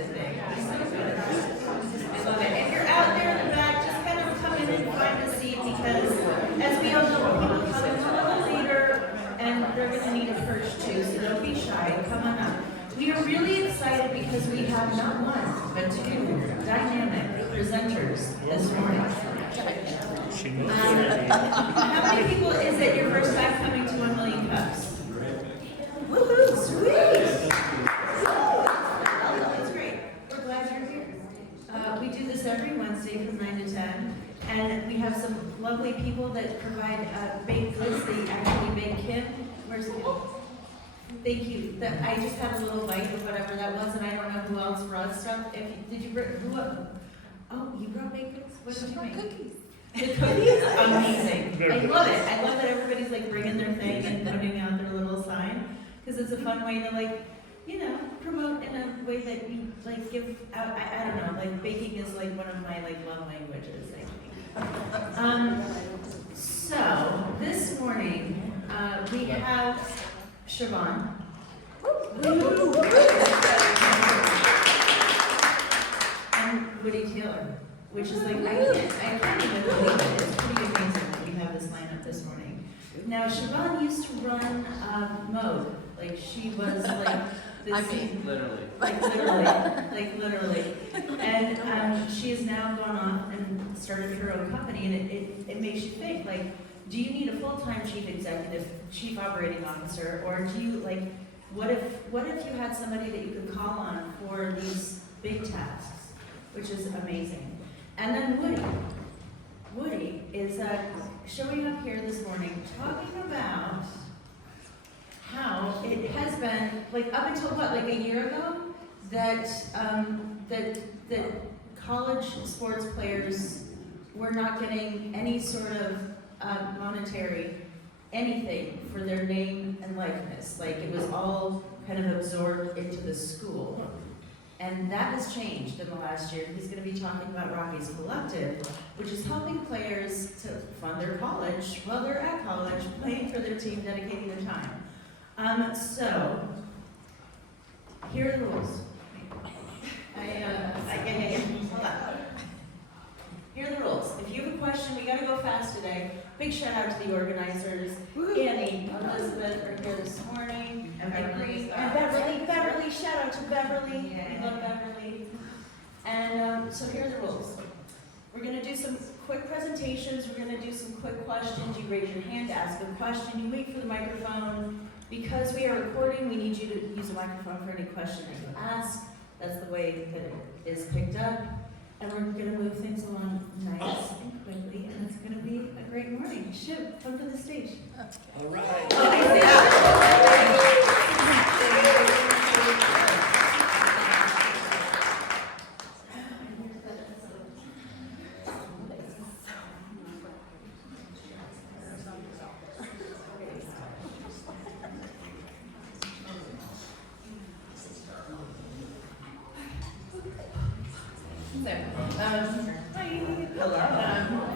the thing. You're so good at that. I love it. If you're out there in the back, just kind of come in and find a seat because, as we all know, people come in a little later and they're going to need a first too, so don't be shy. Come on up. We are really excited because we have not one, but two dynamic presenters this morning. How many people is it your first time coming to 1 Million Cups? Woohoo, sweet! That's great. We're glad you're here. We do this every Wednesday from 9 to 10, and we have some lovely people that provide baked goods. They actually bake Kim. Where's Kim? Thank you. I just had a little bite of whatever that was, and I don't know who else brought stuff. Did you bring, oh, you brought baked goods? What did you make? Cookies. The cookies? Amazing. I love it. I love that everybody's like bringing their thing and putting out their little sign, because it's a fun way to promote in a way that you like give out. I don't know, like baking is like one of my love languages, I think. So this morning we have Siobhan. And Woody Taylor, which is like, I can't even believe it. It's pretty amazing that we have this lineup this morning. Now, Siobhan used to run Mode. Like, she was like this. Literally. Literally. And she has now gone off and started her own company, and it makes you think, like, do you need a full-time chief operating officer, or do you, what if you had somebody that you could call on for these big tasks, which is amazing. And then Woody is showing up here this morning talking about how it has been, up until a year ago, that college sports players were not getting any sort of monetary anything for their name and likeness. It was all kind of absorbed into the school. And that has changed in the last year. He's going to be talking about Rocky's Collective, which is helping players to fund their college while they're at college, playing for their team, dedicating their time. So, here are the rules. Hold on. Here are the rules. If you have a question, we got to go fast today. Big shout out to the organizers. Annie, Elizabeth are here this morning. And Beverly, shout out to Beverly. We love Beverly. And so here are the rules. We're going to do some quick presentations. We're going to do some quick questions. You raise your hand to ask a question. You wait for the microphone. Because we are recording, we need you to use a microphone for any question that you ask. That's the way that it is picked up. And we're going to move things along nice and quickly, and it's going to be a great morning. Shiv, come to the stage. All right.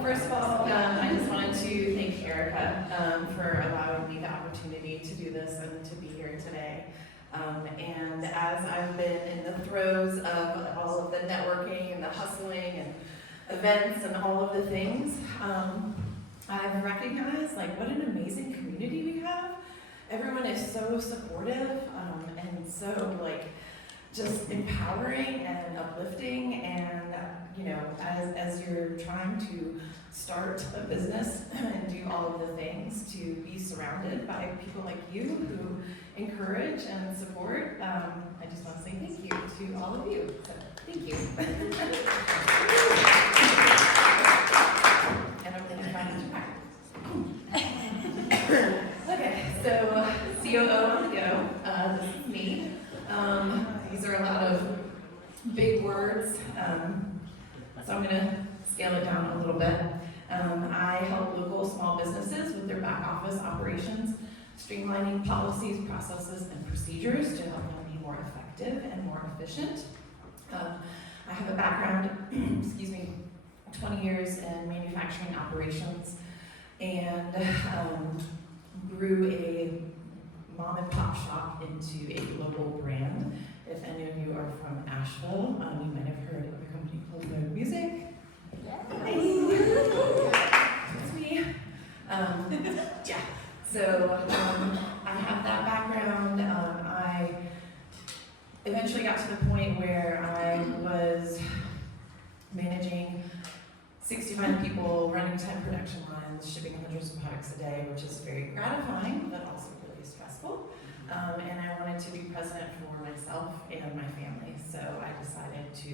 First of all, I just wanted to thank Erica for allowing me the opportunity to do this and to be here today. And as I've been in the throes of all of the networking and the hustling and events and all of the things, I've recognized what an amazing community we have. Everyone is so supportive and so just empowering and uplifting, and as you're trying to start a business and do all of the things, to be surrounded by people like you who encourage and support, I just want to say thank you to all of you. So, thank you. And I'm going to find you back. Okay, so C.O.O. on the go. This is me. These are a lot of big words, so I'm going to scale it down a little bit. I help local small businesses with their back office operations, streamlining policies, processes, and procedures to help them be more effective and more efficient. I have a background, 20 years in manufacturing operations, and grew a mom and pop shop into a global brand If any of you are from Asheville, you might have heard of a company called Road Music. It's me. Yeah. So I have that background. I eventually got to the point where I was managing 65 people, running 10 production lines, shipping hundreds of products a day, which is very gratifying, but also really stressful. And I wanted to be president for myself and my family. So I decided to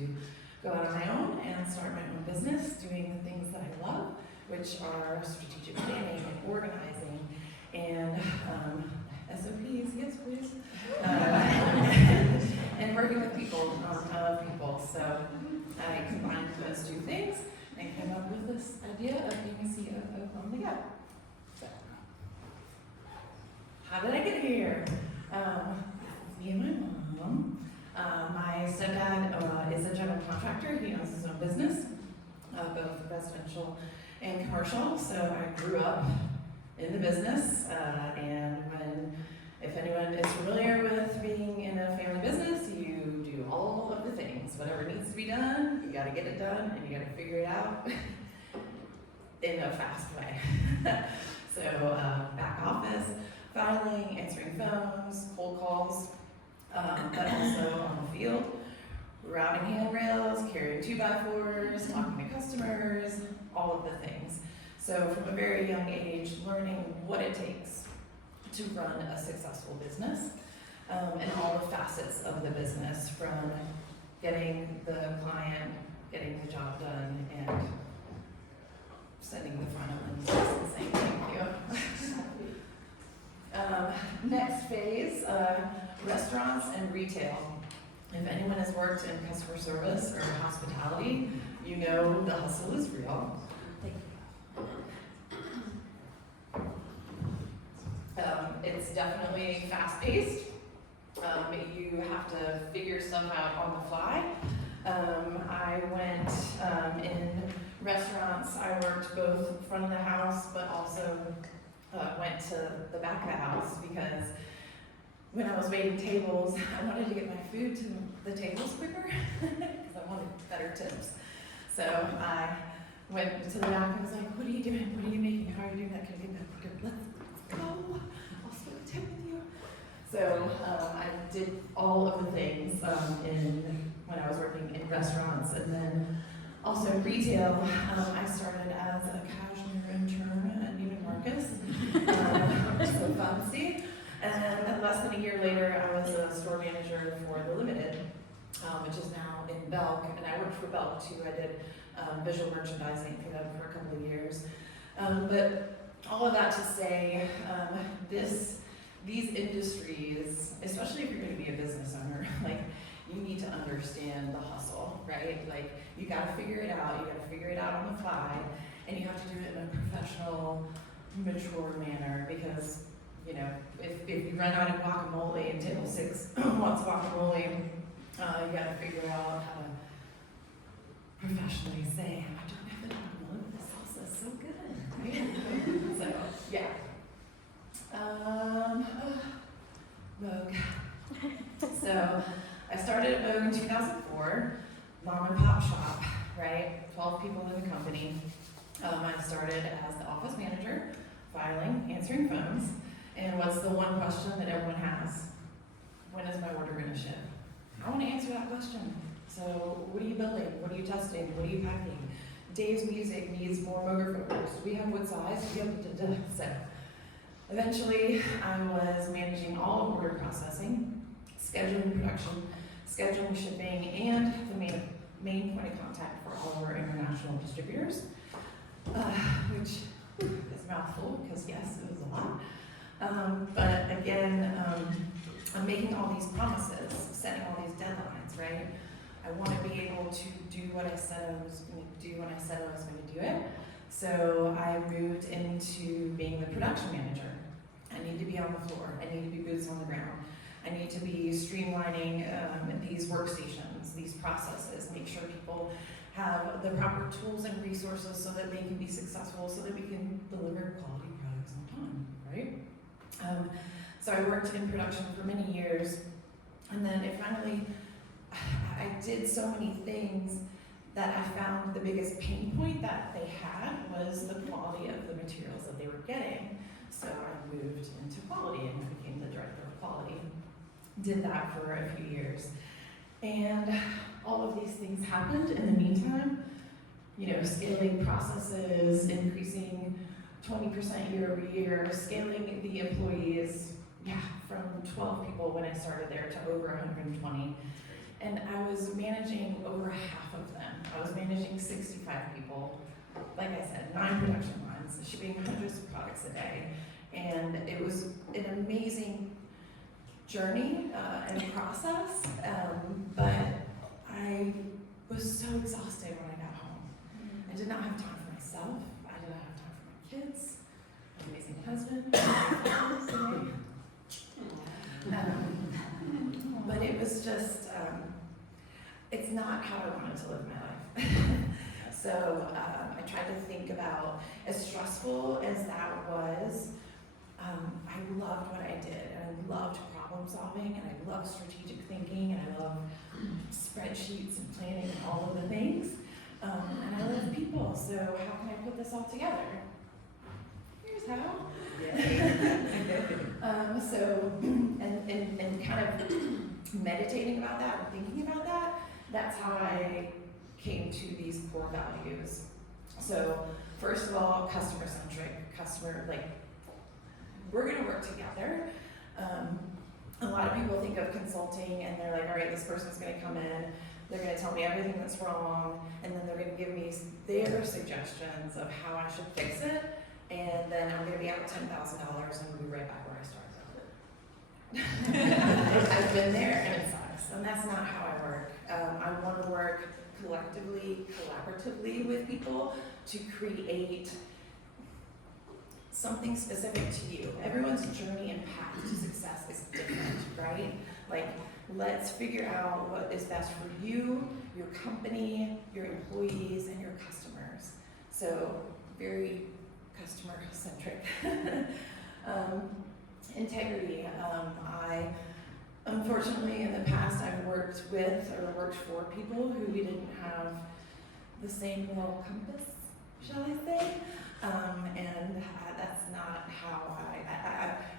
go out on my own and start my own business, doing the things that I love, which are strategic planning and organizing and SOPs, yes please, and working with people, So I combined those two things and came up with this idea of being a C.O.O. on the go. So, how did I get here? Me and my mom. My stepdad is a general contractor. He owns his own business, both residential and commercial. So I grew up in the business, and if anyone is familiar with being in a family business, you do all of the things. Whatever needs to be done, you gotta get it done, and you gotta figure it out in a fast way. So back office, filing, answering phones, cold calls, but also on the field, routing handrails, carrying 2x4s, talking to customers, all of the things. So from a very young age, learning what it takes to run a successful business, and all the facets of the business, from getting the client, getting the job done, and sending the final invoice and saying thank you. Next phase, restaurants and retail. If anyone has worked in customer service or hospitality, you know the hustle is real. It's definitely fast-paced. You have to figure stuff out on the fly. I went in restaurants. I worked both front of the house, but also went to the back of the house, because when I was waiting tables, I wanted to get my food to the tables quicker because I wanted better tips. So I went to the back and was like, "What are you doing? What are you making? How are you doing that? Can I get that quicker? Let's go. I'll split a tip with you." So I did all of the things when I was working in restaurants, and then also retail. I started as a cashier intern at Neiman Marcus, so fancy. And less than a year later, I was a store manager for The Limited, which is now in Belk, and I worked for Belk too. I did visual merchandising for them for a couple of years. But all of that to say, these industries, especially if you're going to be a business owner, like, you need to understand the hustle, right? Like, you got to figure it out. You got to figure it out on the fly, and you have to do it in a professional, mature manner, because you know, if you run out of guacamole and table 6 wants guacamole, you gotta figure out how to professionally say, "I don't have the guacamole, but the salsa is so good," right? So, yeah. Vogue. So, I started at Vogue in 2004, mom and pop shop, right? 12 people in the company. I started as the office manager, filing, answering phones. And what's the one question that everyone has? When is my order going to ship? I want to answer that question. So what are you building? What are you testing? What are you packing? Dave's music needs more motor focus. Do we have wood size? Do we have so eventually I was managing all of order processing, scheduling production, scheduling shipping, and the main point of contact for all of our international distributors, which is a mouthful, because yes, it was a lot. But again, I'm making all these promises, setting all these deadlines, right? I want to be able to do what I said I was going to do when I said I was going to do it. So I moved into being the production manager. I need to be on the floor. I need to be boots on the ground. I need to be streamlining these workstations, these processes, make sure people have the proper tools and resources so that they can be successful, so that we can deliver quality products on time, right? So I worked in production for many years, And then it finally, I did so many things that I found the biggest pain point that they had was the quality of the materials that they were getting. So I moved into quality and became the director of quality. Did that for a few years. And all of these things happened in the meantime. You know, scaling processes, increasing 20% year over year, scaling the employees, from 12 people when I started there to over 120. And I was managing over half of them. I was managing 65 people, like I said, 9 production lines, shipping hundreds of products a day. And it was an amazing journey and process, but I was so exhausted when I got home. I did not have time for myself. I did not have time for my kids. An amazing husband. But it was just, it's not how I wanted to live my life. So I tried to think about, as stressful as that was, I loved what I did, and I loved problem solving, and I loved strategic thinking, and I loved spreadsheets and planning and all of the things. And I love people, so how can I put this all together? Here's how. And kind of meditating about that and thinking about that, that's how I came to these core values. So first of all, customer centric, we're gonna work together. A lot of people think of consulting and they're like, all right, this person's gonna come in, they're gonna tell me everything that's wrong, and then they're gonna give me their suggestions of how I should fix it, and then I'm gonna be out $10,000 and we'll be right back where I started. I've been there and it sucks, and that's not how I work. I want to work collectively, collaboratively with people to create something specific to you. Everyone's journey and path to success is different, right? Like, let's figure out what is best for you, your company, your employees, and your customers. So, very customer-centric. Integrity. Unfortunately, in the past, I've worked with or worked for people who we didn't have the same moral compass, shall I say? And that's not how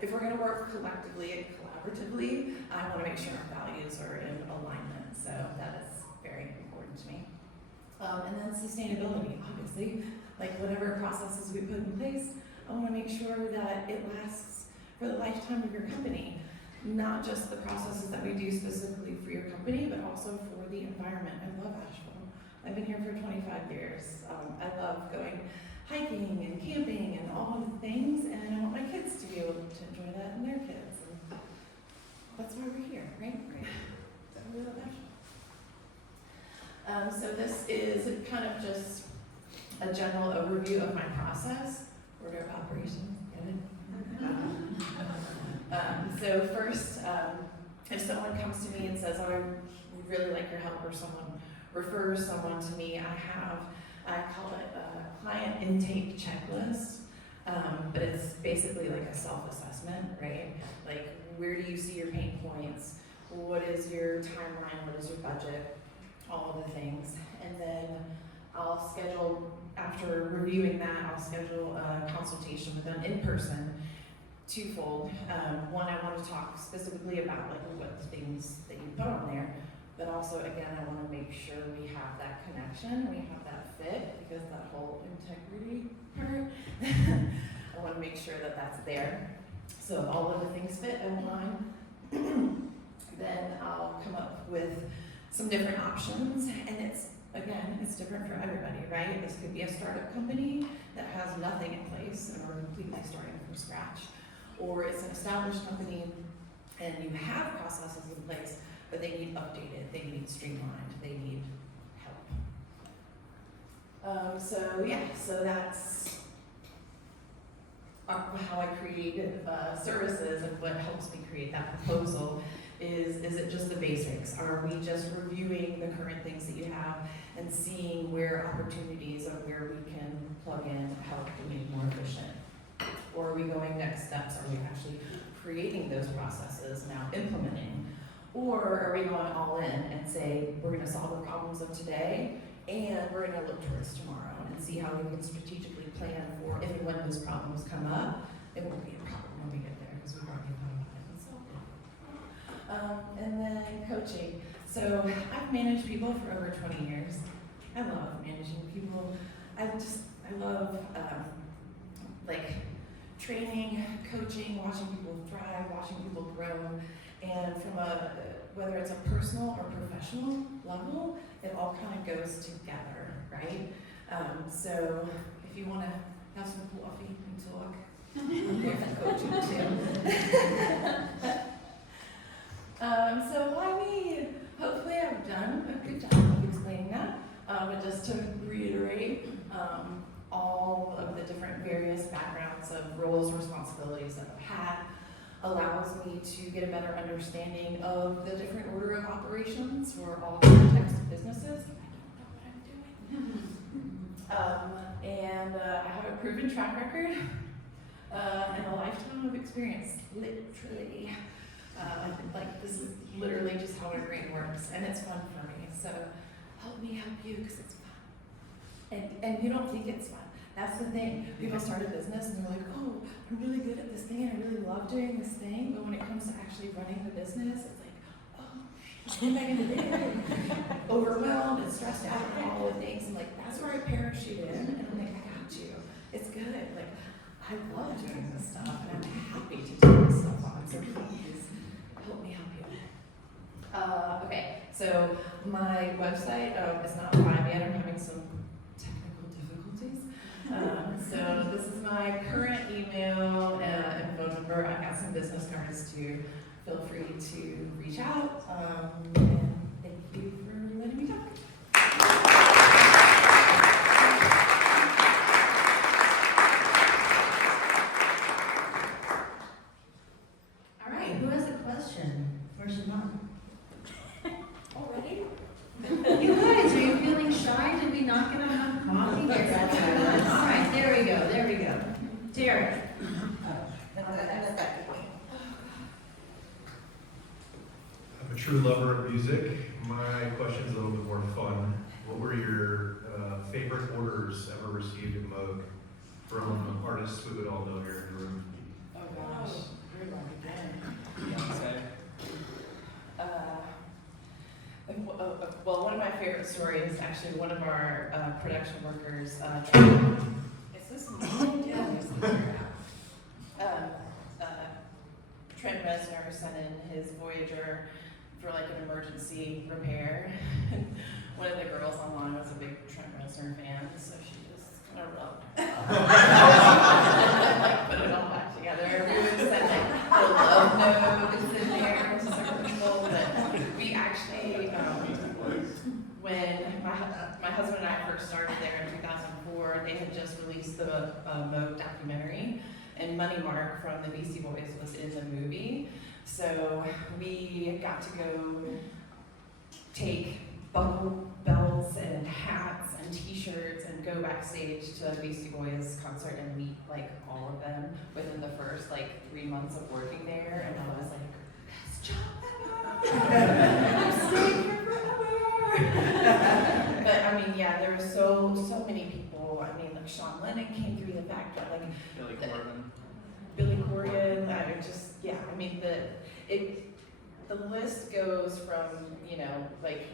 if we're going to work collectively and collaboratively, I want to make sure our values are in alignment. So that is very important to me. And then sustainability, obviously, like whatever processes we put in place, I want to make sure that it lasts for the lifetime of your company. Not just the processes that we do specifically for your company, but also for the environment. I love Asheville. I've been here for 25 years. I love going hiking and camping and all of the things, and I want my kids to be able to enjoy that and their kids. And that's why we're here, right? We love Asheville. So this is kind of just a general overview of my process, order of operations. So first, if someone comes to me and says, oh, I would really like your help, or someone refers someone to me, I call it a client intake checklist, but it's basically like a self-assessment, right? Like, where do you see your pain points? What is your timeline? What is your budget? All of the things. And then I'll schedule, after reviewing that, I'll schedule a consultation with them in person, twofold. One, I want to talk specifically about like what things that you put on there, but also, again, I want to make sure we have that connection, we have that fit, because that whole integrity part, I want to make sure that that's there. So if all of the things fit in line, then I'll come up with some different options, and it's different for everybody, right? This could be a startup company that has nothing in place and we're completely starting from scratch. Or it's an established company and you have processes in place, but they need updated, they need streamlined, they need help. So that's how I created services, and what helps me create that proposal is it just the basics? Are we just reviewing the current things that you have and seeing where opportunities or where we can plug in, help to make more efficient? Or are we going next steps? Are we actually creating those processes, now implementing? Or are we going all in and say, we're gonna solve the problems of today, and we're gonna look towards tomorrow and see how we can strategically plan for if and when those problems come up. It won't be a problem when we get there because we've already thought about it and solved it. And then coaching. So I've managed people for over 20 years. I love managing people. I love like training, coaching, watching people thrive, watching people grow. And from whether it's a personal or professional level, it all kind of goes together, right? So if you want to have some coffee and talk, I'm here for coaching too. So why me? Hopefully I've done a good job of explaining that. But just to reiterate, all of the different various backgrounds of roles, responsibilities that I've had allows me to get a better understanding of the different order of operations for all different types of businesses. I don't know what I'm doing. And I have a proven track record and a lifetime of experience, literally. Like this is literally just how my brain works, and it's fun for me. So help me help you, because it's fun. And you don't think it's fun. That's the thing. People start a business and they're like, oh, I'm really good at this thing and I really love doing this thing. But when it comes to actually running the business, it's like, oh, what am I going to do? Overwhelmed and stressed out and all the things. And like, that's where I parachute in and I'm like, I got you. It's good. Like, I love doing this stuff and I'm happy to do this stuff on. So please help me help you. Okay, so my website is not live yet. I'm having some technical difficulties. So this is my current email and phone number. I've got some business cards too. Feel free to reach out. And thank you for letting me talk. All right, who has a question for Siobhan? Already? You guys, are you feeling shy? Did we not get enough coffee? All right, there we go, there we go. Derek. I'm a true lover of music. My question's a little bit more fun. What were your favorite orders ever received at Moog from artists we would all know here in the room? Oh gosh, where do I begin? Beyonce. Well, one of my favorite stories is actually one of our production workers. Is this me? Yeah. Trent Reznor sent in his Voyager for like an emergency repair. And one of the girls online was a big Trent Reznor fan, so she just kind of like put it all back together. We would send like the love notes in there to certain people, but we actually, when my husband and I first started there in 2004, they had just released the Moog documentary, and Money Mark from the Beastie Boys was in the movie. So we got to go take buckle belts and hats and t-shirts and go backstage to a Beastie Boys concert and meet like all of them within the first like 3 months of working there. And I was like, best job ever! I'm staying here forever! But I mean, yeah, there were so many people. I mean, like Sean Lennon came through the factory, like Billy Corgan. I mean, the list goes from, you know, like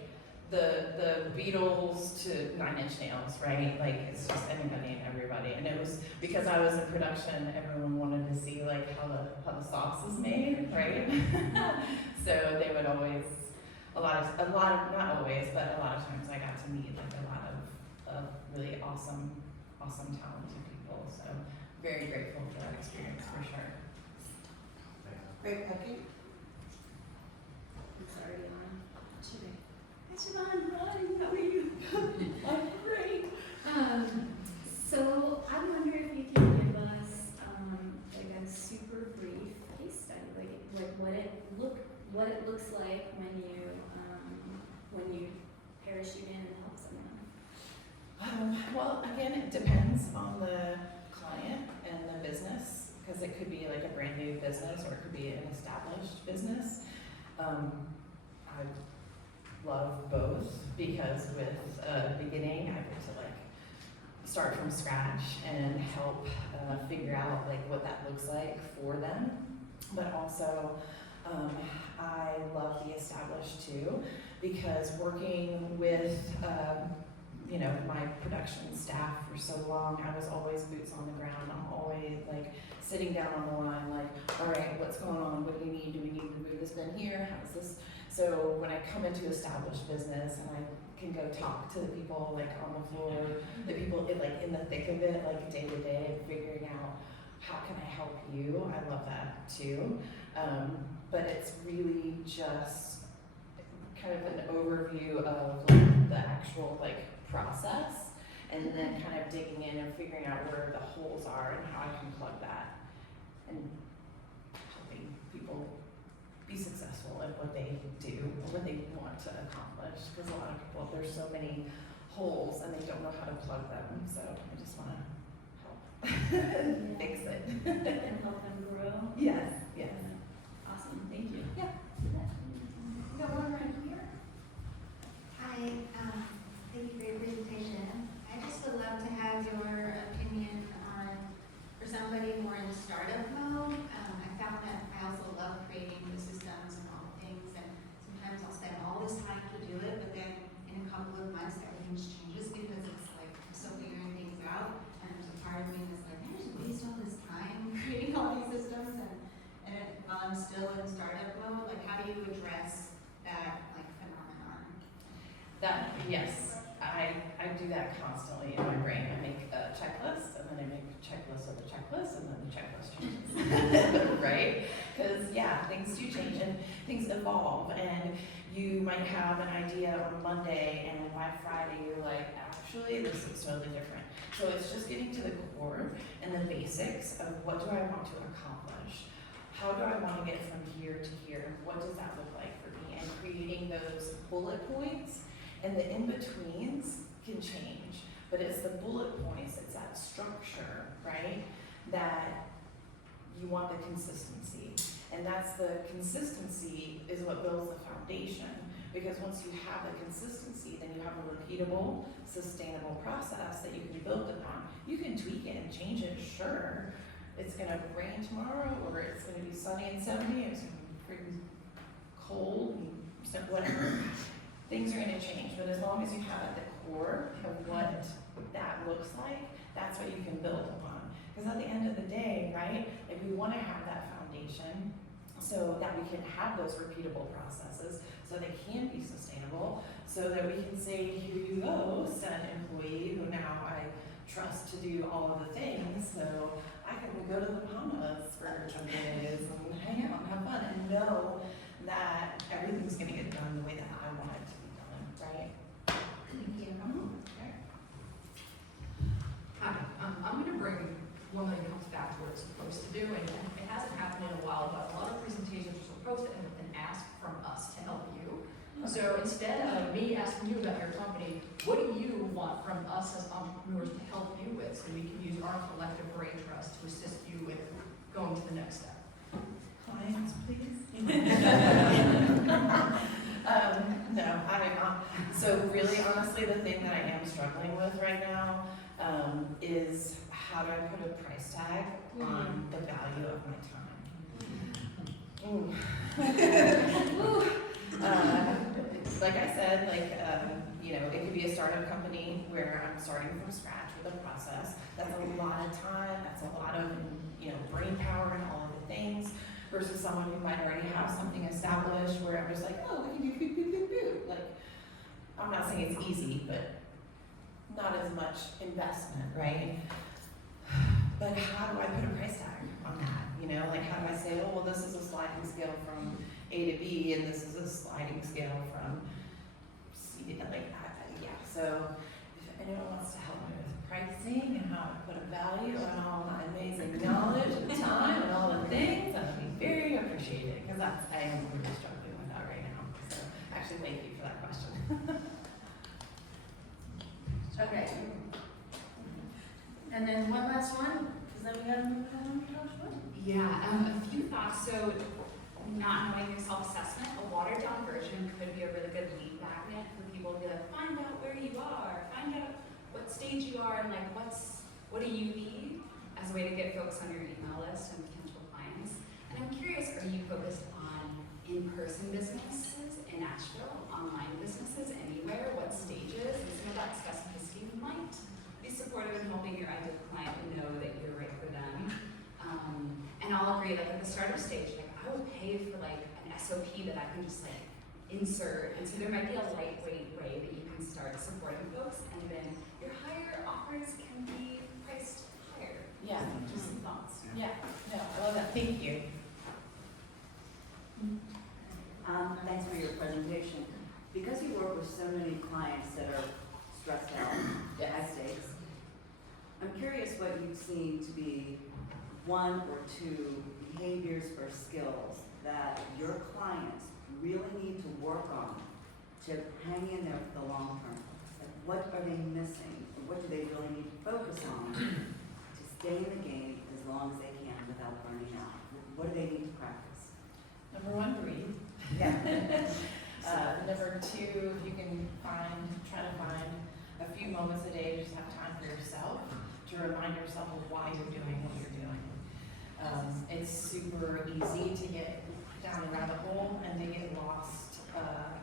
the Beatles to 9 Inch Nails, right? Like it's just anybody and everybody. And it was because I was in production, everyone wanted to see like how the sauce is made, right? So they would always, a lot of not always, but a lot of times I got to meet like a lot of really awesome talented people. So very grateful for that experience for sure. Great, Becky. It's already on. Hi, Siobhan. Hi, how are you? I'm great. So I wonder if you can give us like a super brief case study, like what it looks like when you parachute in and help someone. Well, again, it depends on the client and the business, because it could be like a brand new business or it could be an established business. I love both because with beginning, I get to like start from scratch and help figure out like what that looks like for them. But also, I love the established too, because working with you know, my production staff for so long, I was always boots on the ground. I'm always like sitting down on the line, like, all right, what's going on? What do we need? Do we need to move this bin here? How is this? So when I come into established business and I can go talk to the people like on the floor, the people like in the thick of it, like day to day, figuring out how can I help you? I love that too. But it's really just kind of an overview of like, the actual like process, and then kind of digging in and figuring out where the holes are and how I can plug that, and helping people be successful at what they do, what they want to accomplish. Because a lot of people, there's so many holes and they don't know how to plug them. So I just want to help fix it. And help them grow. Yes, yes. Awesome, thank you. Yeah. We got one right here. Hi, thank you for your presentation. I just would love to have your opinion on, for somebody more in startup mode, I found that I also love creating the systems and all the things, and sometimes I'll spend all this time to do it, but then in a couple of months everything changes because it's like I'm still figuring things out, and there's a part of me that's like, I just waste all this time creating all these systems, and while I'm still in startup mode, like how do you address that like phenomenon? That, yes, I do that constantly in my brain. I make a checklist, and then I make a checklist of the checklist, and then the checklist changes, right? Because yeah, things do change and things evolve, and you might have an idea on Monday, and by Friday you're like, actually, this is totally different. So it's just getting to the core and the basics of what do I want to accomplish? How do I want to get from here to here? What does that look like for me? And creating those bullet points, and the in-betweens can change, but it's the bullet points, it's that structure, right? That you want the consistency. And that's the consistency is what builds the foundation. Because once you have the consistency, then you have a repeatable, sustainable process that you can build upon. You can tweak it and change it, sure. It's gonna rain tomorrow, or it's gonna be sunny and 70, or it's gonna be freaking cold and whatever. Things are gonna change, but as long as you have at the core of what that looks like, that's what you can build upon. Because at the end of the day, right, if we wanna have that foundation so that we can have those repeatable processes, so they can be sustainable, so that we can say, here you go, said employee who now I trust to do all of the things, so I can go to the Bahamas for 10 days and hang out and have fun and know that everything's gonna get done the way that I want it to be done, right? Thank you. Hi, I'm going to bring One Million Cups back to what it's supposed to do, and it hasn't happened in a while, but a lot of presentations are supposed to and ask from us to help you. So instead of me asking you about your company, what do you want from us as entrepreneurs to help you with, so we can use our collective brain trust to assist you with going to the next step? Clients, please. No, so really honestly, the thing that I am struggling with right now is how do I put a price tag on the value of my time? Like I said, you know, it could be a startup company where I'm starting from scratch with a process. That's a lot of time, that's a lot of, you know, brain power and all of the things, versus someone who might already have something established where I'm just like, oh, we can do boop, boop, boop, boop. Like, I'm not saying it's easy, but not as much investment, right? But how do I put a price tag on that? You know, like how do I say, oh, well, this is a sliding scale from A to B, and this is a sliding scale from C to, like, yeah. So if anyone wants to help me with pricing and how to put a value on all my amazing knowledge and time and all the things, that would be very appreciated, because I am really struggling with that right now. So actually, thank you for that question. Okay. And then one last one, because then we gotta move on to Joshua. Yeah, a few thoughts. So not knowing your self-assessment, a watered-down version could be a really good lead magnet for people to find out where you are, find out what stage you are, and like what do you need as a way to get folks on your email list and potential clients. And I'm curious, are you focused on in-person businesses in Asheville, online businesses anywhere, what stages, and some of that specificity might be supportive in helping your ideal client know that you're right for them. And I'll agree, like at the startup stage, like I would pay for like an SOP that I can just like insert, and so there might be a lightweight way that you can start supporting folks, and then your higher offers can be priced higher. Yeah. Just some thoughts. Yeah, no, I love that, thank you. Thanks for your presentation. Because you work with so many clients that are stressed out, high stakes, I'm curious what you've seen to be one or two behaviors or skills that your clients really need to work on to hang in there for the long term. Like, what are they missing? Or what do they really need to focus on to stay in the game as long as they can without burning out? What do they need to practice? Number one, breathe. Yeah. Number two, if you can try to find a few moments a day to just have time for yourself, to remind yourself of why you're doing what you're doing. It's super easy to get down a rabbit hole and to get lost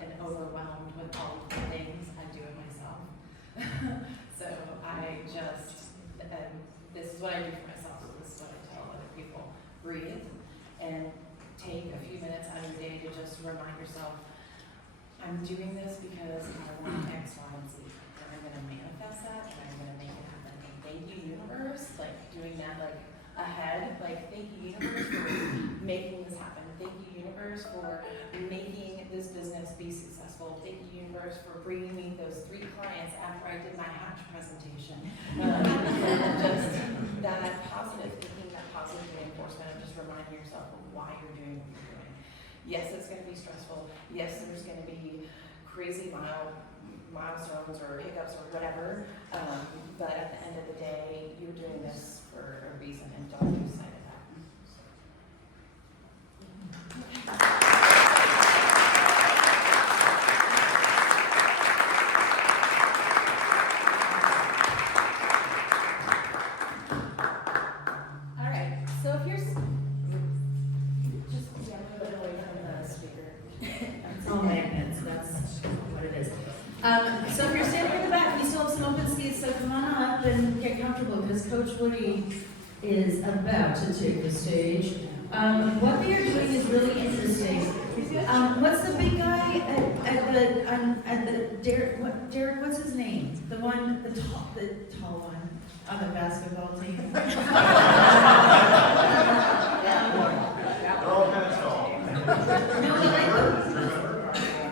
and overwhelmed with all of the things. I do it myself. So this is what I do for myself, so this is what I tell other people. Breathe and take a few minutes out of your day to just remind yourself, I'm doing this because I want X, Y, and Z. And I'm going to manifest that, and I'm going to make it happen. And thank you, universe, like doing that like ahead. Like, thank you, universe, for making this happen. Thank you, universe, for making this business be successful. Thank you, universe, for bringing me those 3 clients after I did my hatch presentation. Just that positive thinking, that positive reinforcement of just reminding yourself of why you're doing what you're doing. Yes, it's going to be stressful. Yes, there's going to be crazy milestones or hiccups or whatever. But at the end of the day, you're doing this for a reason, and don't lose sight of that. All right. So if you're just move it away from the speaker. It's all magnets, that's what it is. So if you're standing in the back, we still have some open seats, so come on up and get comfortable, because Coach Woody is about to take the stage. What they are doing is really interesting. What's the big guy at the Derek, what's his name? The tall one on the basketball team. They're all kind of tall. No,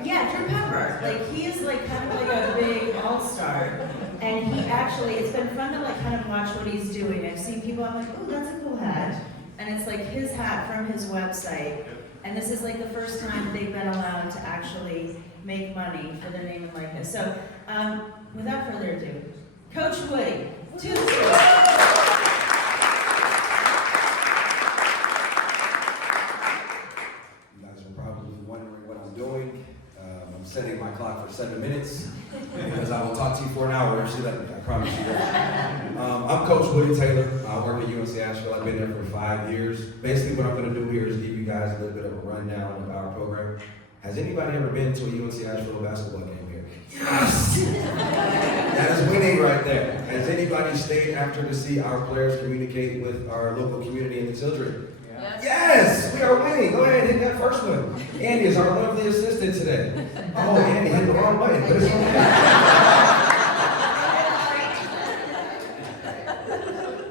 yeah, Drew Pepper. Like, he is like kind of like a big all-star. And he actually, it's been fun to like kind of watch what he's doing. I've seen people, I'm like, oh, that's a cool hat. And it's like his hat from his website. And this is like the first time they've been allowed to actually make money for their name and likeness. So, without further ado, Coach Woody, to the stage. I'm setting my clock for 7 minutes because I will talk to you for an hour if she let me. I promise you that. I'm Coach Woody Taylor. I work at UNC Asheville. I've been there for 5 years. Basically, what I'm going to do here is give you guys a little bit of a rundown of our program. Has anybody ever been to a UNC Asheville basketball game here? Yes! That is winning right there. Has anybody stayed after to see our players communicate with our local community and the children? Yes, we are winning. Go ahead and hit that first one. Andy is our lovely assistant today. Oh, Andy hit the wrong button, but it's okay.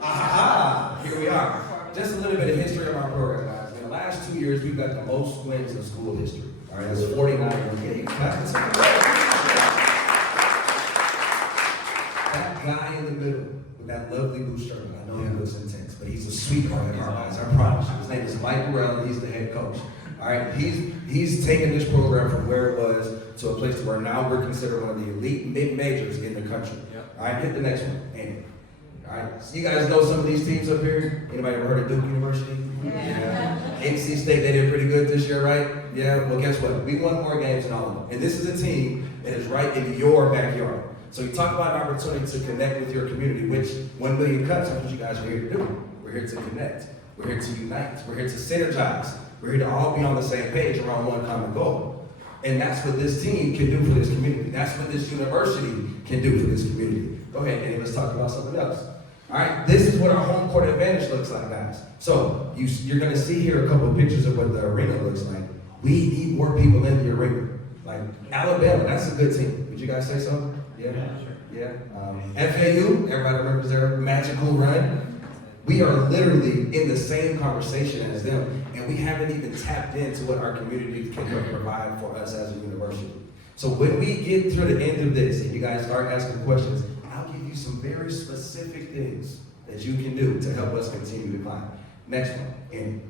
Aha, here we are. Just a little bit of history of our program, guys. In the last 2 years, we've got the most wins in school history. All right, that's 49. Yeah, you can clap this up. That guy in the middle with that lovely blue shirt, I know he looks intense, but he's a sweetheart in our eyes, I promise you. His name is Mike Burrell, and he's the head coach. All right, he's taken this program from where it was to a place where now we're considered one of the elite mid-majors in the country. All right, hit the next one, Andy. All right, so you guys know some of these teams up here. Anybody ever heard of Duke University? Yeah. NC State, they did pretty good this year, right? Yeah, well guess what? We won more games than all of them. And this is a team that is right in your backyard. So you talk about an opportunity to connect with your community, which 1 Million Cups, that's what you guys are here to do. We're here to connect. We're here to unite. We're here to synergize. We're here to all be on the same page around one common goal. And that's what this team can do for this community. That's what this university can do for this community. Go ahead, Andy, let's talk about something else. All right, this is what our home court advantage looks like, guys. So you're going to see here a couple of pictures of what the arena looks like. We need more people in the arena. Like Alabama, that's a good team. Would you guys say so? Yeah, sure. Yeah. FAU, everybody remembers their magical run. We are literally in the same conversation as them, and we haven't even tapped into what our community can provide for us as a university. So when we get to the end of this, and you guys start asking questions, I'll give you some very specific things that you can do to help us continue to climb. Next one, Andy.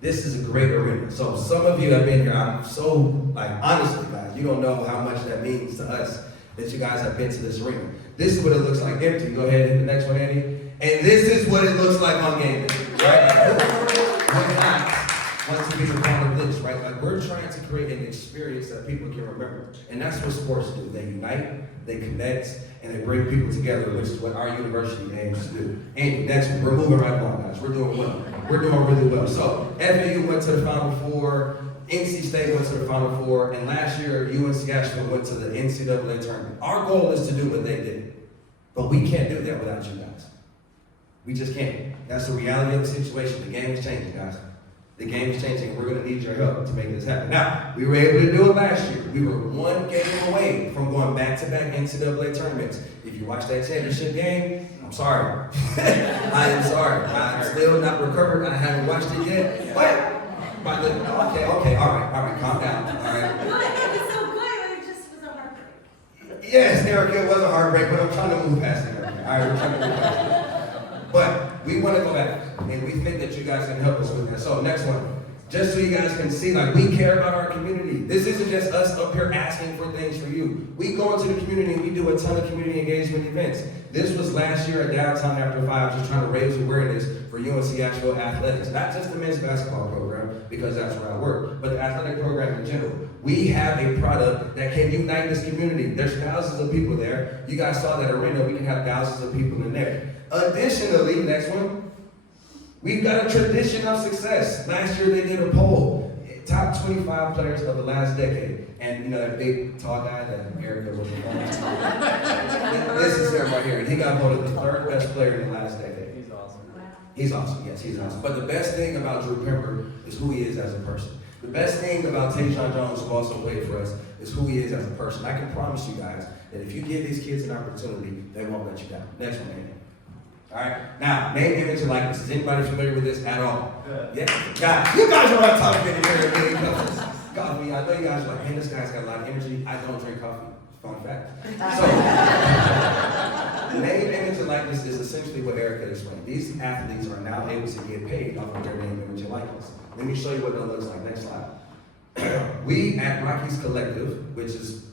This is a great arena. So some of you have been here. I'm so, honestly, guys, you don't know how much that means to us that you guys have been to this arena. This is what it looks like empty. Go ahead and hit the next one, Andy. And this is what it looks like on game day, right? We're not want to be a part of this, right? Like we're trying to create an experience that people can remember. And that's what sports do. They unite, they connect, and they bring people together, which is what our university aims to do. And next one, we're moving right along, guys. We're doing well. We're doing really well. So FAU went to the Final Four, NC State went to the Final Four, and last year UNC Asheville went to the NCAA tournament. Our goal is to do what they did, but we can't do that without you guys. We just can't. That's the reality of the situation. The game is changing, guys. The game is changing, and we're going to need your help to make this happen. Now, we were able to do it last year. We were one game away from going back-to-back NCAA tournaments. If you watch that championship game, I'm sorry. I am sorry. I'm still not recovered. I haven't watched it yet. But okay, all right, calm down. All right. It was so good, it just was a heartbreak. Yes, Erica, it was a heartbreak, but I'm trying to move past it. All right, we're trying to move past it. But we want to go back, and we think that you guys can help us with that. So next one, just so you guys can see, we care about our community. This isn't just us up here asking for things for you. We go into the community and we do a ton of community engagement events. This was last year at Downtown After 5, just trying to raise awareness for UNC Asheville athletics. Not just the men's basketball program, because that's where I work, but the athletic program in general. We have a product that can unite this community. There's thousands of people there. You guys saw that arena, we can have thousands of people in there. Additionally, next one, we've got a tradition of success. Last year they did a poll, top 25 players of the last decade. And you know that big tall guy that Erica was on. This is him right here. And he got voted the third best player in the last decade. He's awesome. Wow. He's awesome, yes, he's awesome. But the best thing about Drew Pember is who he is as a person. The best thing about Tayshaun Jones, who also played for us, is who he is as a person. I can promise you guys that if you give these kids an opportunity, they won't let you down. Next one, Andy. All right, now, name, image, and likeness. Is anybody familiar with this at all? Yeah. Guys, you guys are not talking anywhere in Million Cups. Coffee, I know you guys are like, man, this guy's got a lot of energy. I don't drink coffee. Fun fact. So, name, image, and likeness is essentially what Erica explained. These athletes are now able to get paid off of their name, image, and likeness. Let me show you what that looks like. Next slide. We at Rockies Collective, which is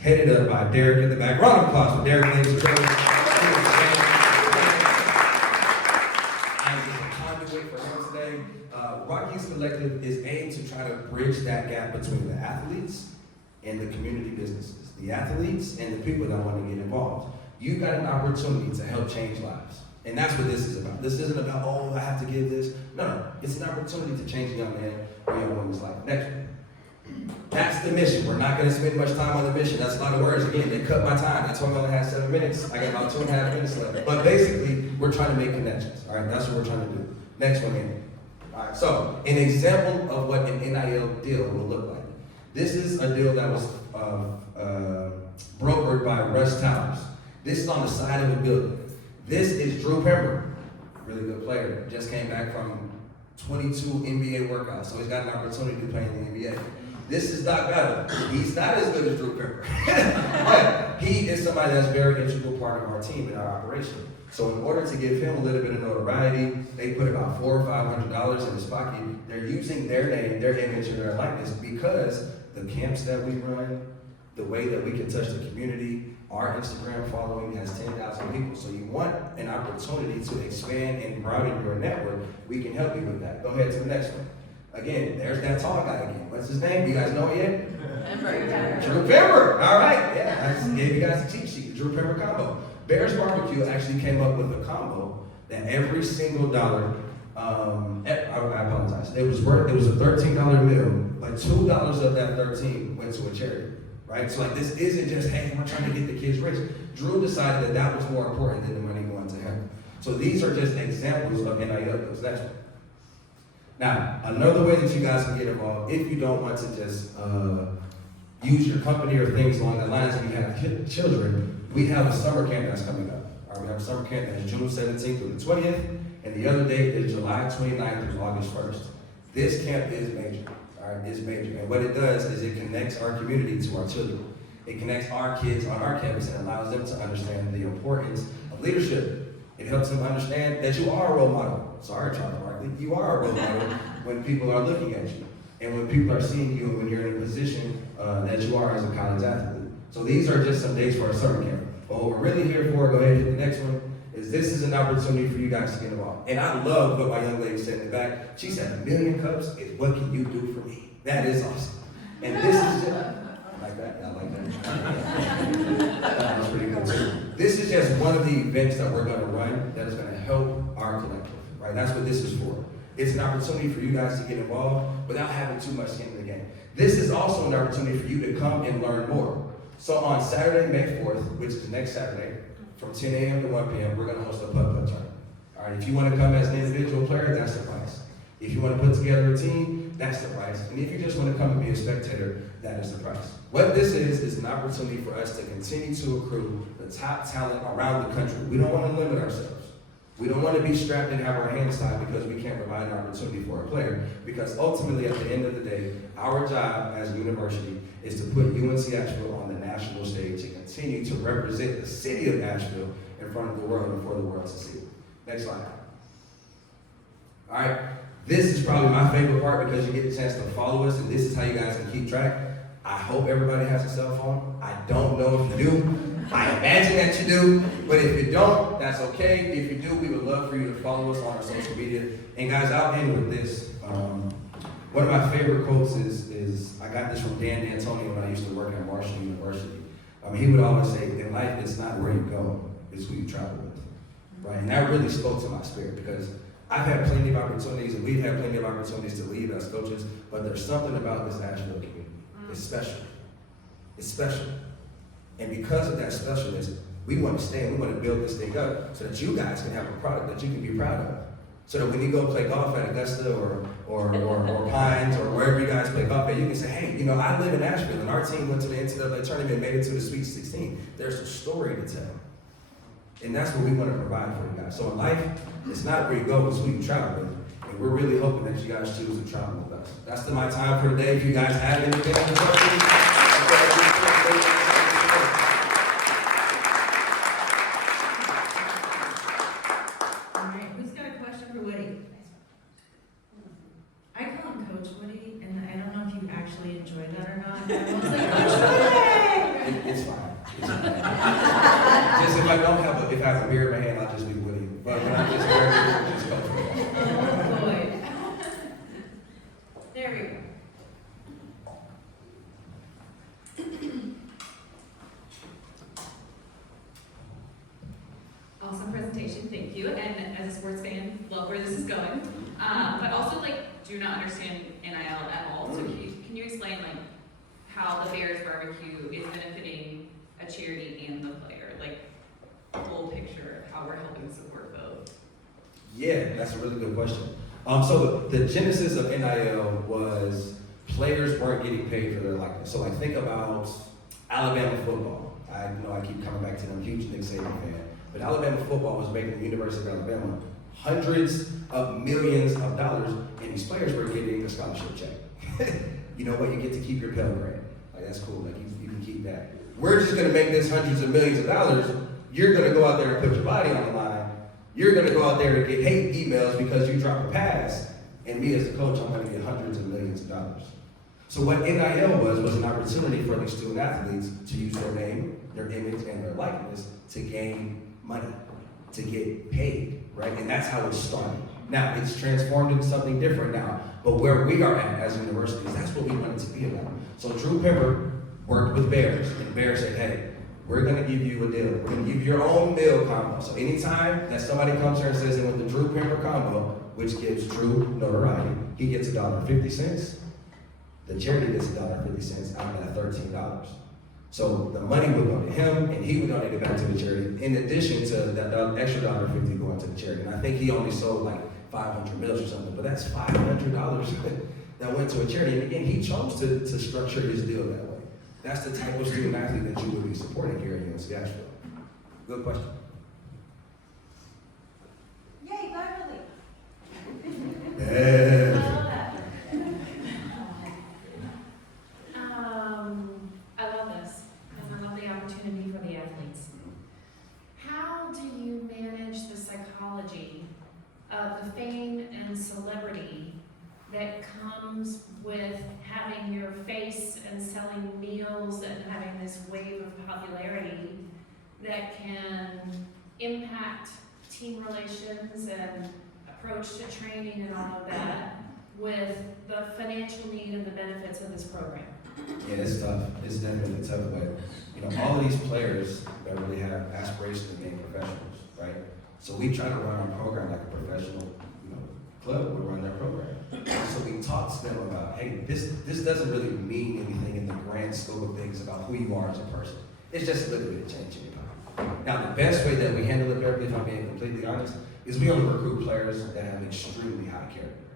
headed up by Derek in the back. Round of applause for Derek, ladies and gentlemen. Rockies Collective is aimed to try to bridge that gap between the athletes and the community businesses. The athletes and the people that want to get involved. You've got an opportunity to help change lives. And that's what this is about. This isn't about, oh, I have to give this. No, it's an opportunity to change a young man or young woman's life. Next one. That's the mission. We're not going to spend much time on the mission. That's a lot of words. Again, they cut my time. They told me I only had 7 minutes. I got about 2.5 minutes left. But basically, we're trying to make connections. All right, that's what we're trying to do. Next one, Andy. All right, so an example of what an NIL deal will look like. This is a deal that was brokered by Russ Towers. This is on the side of the building. This is Drew Pember, really good player. Just came back from 22 NBA workouts, so he's got an opportunity to play in the NBA. This is Doc Battle. He's not as good as Drew Pember, but he is somebody that's a very integral part of our team and our operation. So in order to give him a little bit of notoriety, they put about $400 or $500 in his pocket. They're using their name, their image, and their likeness because the camps that we run, the way that we can touch the community, Our Instagram following has 10,000 people. So you want an opportunity to expand and broaden your network, we can help you with that. Go ahead to the next one. Again, there's that tall guy again. What's his name? You guys know it yet? Drew Pember. All right. Yeah, I just gave you guys a cheat sheet. Drew Pember combo. Bears Barbecue actually came up with a combo that every single dollar, I apologize. It was a $13 meal, but $2 of that 13 went to a charity, right? So like this isn't just, hey, we're trying to get the kids rich. Drew decided that was more important than the money going to him. So these are just examples of NIL deals. Next one. Now, another way that you guys can get involved, if you don't want to just use your company or things along the lines and you have children, we have a summer camp that's coming up. All right, we have a summer camp that's June 17th through the 20th, and the other date is July 29th through August 1st. This camp is major, all right, it's major. And what it does is it connects our community to our children. It connects our kids on our campus and allows them to understand the importance of leadership. It helps them understand that you are a role model. Sorry, Charles Barkley, you are a role model when people are looking at you and when people are seeing you and when you're in a position that you are as a college athlete. So these are just some dates for our summer camp. But what we're really here for, go ahead and hit the next one, is this is an opportunity for you guys to get involved. And I love what my young lady said in the back. She said, $1,000,000 cups is what can you do for me? That is awesome. And this is just, I like that, I like that. That was pretty good. This is just one of the events that we're gonna run that is gonna help our collective, right? That's what this is for. It's an opportunity for you guys to get involved without having too much skin in the game. This is also an opportunity for you to come and learn more. So on Saturday, May 4th, which is next Saturday, from 10 a.m. to 1 p.m., we're gonna host a putt-putt tournament. All right, if you wanna come as an individual player, that's the price. If you wanna put together a team, that's the price. And if you just wanna come and be a spectator, that is the price. What this is an opportunity for us to continue to accrue the top talent around the country. We don't wanna limit ourselves. We don't want to be strapped and have our hands tied because we can't provide an opportunity for a player. Because ultimately, at the end of the day, our job as a university is to put UNC Asheville on the national stage and continue to represent the city of Asheville in front of the world and for the world to see. Next slide. All right, this is probably my favorite part because you get the chance to follow us, and this is how you guys can keep track. I hope everybody has a cell phone. I don't know if you do. I imagine that you do, but if you don't, that's okay. If you do, we would love for you to follow us on our social media. And guys, I'll end with this. One of my favorite quotes is I got this from Dan D'Antonio when I used to work at Marshall University. He would always say, in life, it's not where you go, it's who you travel with. Right? And that really spoke to my spirit because I've had plenty of opportunities and we've had plenty of opportunities to lead as coaches, but there's something about this Asheville community. It's special. It's special. And because of that specialness, we want to stay and we want to build this thing up so that you guys can have a product that you can be proud of. So that when you go play golf at Augusta or Pines or wherever you guys play golf at, you can say, hey, I live in Asheville and our team went to the NCAA tournament and made it to the Sweet 16. There's a story to tell. And that's what we want to provide for you guys. So in life, it's not where you go, it's who you travel with. And we're really hoping that you guys choose to travel with us. That's my time for today. If you guys have anything to actually enjoyed that or not. Everyone's like, Coach It's fine. Just if I have a beer in my hand, I'll just be Woody. But when I'm just very good, just Coach Woody. Oh boy. There we go. Awesome presentation, thank you. And as a sports fan, love where this is going. But also do not understand NIL at all. So can you explain how the Bears Barbecue is benefiting a charity and the player? The whole picture of how we're helping support both. Yeah, that's a really good question. So the genesis of NIL was players weren't getting paid for their likeness. So think about Alabama football. I keep coming back to them, huge Nick Saban fan. But Alabama football was making the University of Alabama hundreds of millions of dollars, and these players were getting a scholarship check. You know what? You get to keep your Pell Grant. That's cool. You can keep that. We're just going to make this hundreds of millions of dollars. You're going to go out there and put your body on the line. You're going to go out there and get hate emails because you drop a pass. And me as a coach, I'm going to get hundreds of millions of dollars. So what NIL was an opportunity for these student athletes to use their name, their image and their likeness to gain money, to get paid, right? And that's how it started. Now, it's transformed into something different now, but where we are at as a university, that's what we want it to be about. So Drew Pember worked with Bears, and Bears said, hey, we're gonna give you a deal. We're gonna give you your own meal combo. So anytime that somebody comes here and says they want the Drew Pember combo, which gives Drew notoriety, he gets $1.50. The charity gets $1.50 out of that $13. So the money would go to him, and he would donate it back to the charity, in addition to that extra $1.50 going to the charity. And I think he only sold like 500 meals or something, but that's $500 that went to a charity. And again, he chose to structure his deal that way. That's the type of student athlete that you would be supporting here at UNC Asheville. Good question. Yay, Beverly. Yeah. I love this, and I love the opportunity for the athletes. How do you manage the psychology of the fame and celebrity that comes with having your face and selling meals and having this wave of popularity that can impact team relations and approach to training and all of that with the financial need and the benefits of this program? Yeah, it's tough. It's definitely tough, but all of these players that really have aspirations of being professionals, right? So we try to run our program like a professional, club would run their program. So we talk to them about, hey, this doesn't really mean anything in the grand scope of things about who you are as a person. It's just a little bit of change in your life. Now, the best way that we handle it, Beverly, if I'm being completely honest, is we only recruit players that have extremely high character.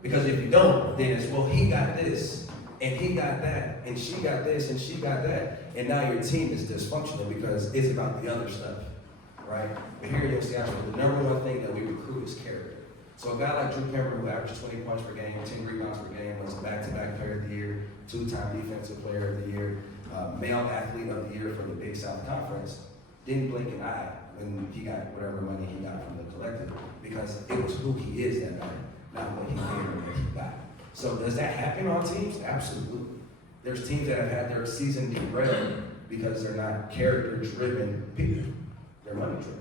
Because if you don't, then it's, well, he got this, and he got that, and she got this, and she got that, and now your team is dysfunctional because it's about the other stuff, right? But here at UNC Asheville, the number one thing that we recruit is character. So a guy like Drew Pember, who averaged 20 points per game, 10 rebounds per game, was back-to-back player of the year, 2-time defensive player of the year, male athlete of the year for the Big South Conference, didn't blink an eye when he got whatever money he got from the collective, because it was who he is that night, not what he did or what he got. So does that happen on teams? Absolutely. There's teams that have had their season derailed because they're not character-driven people. They're money-driven.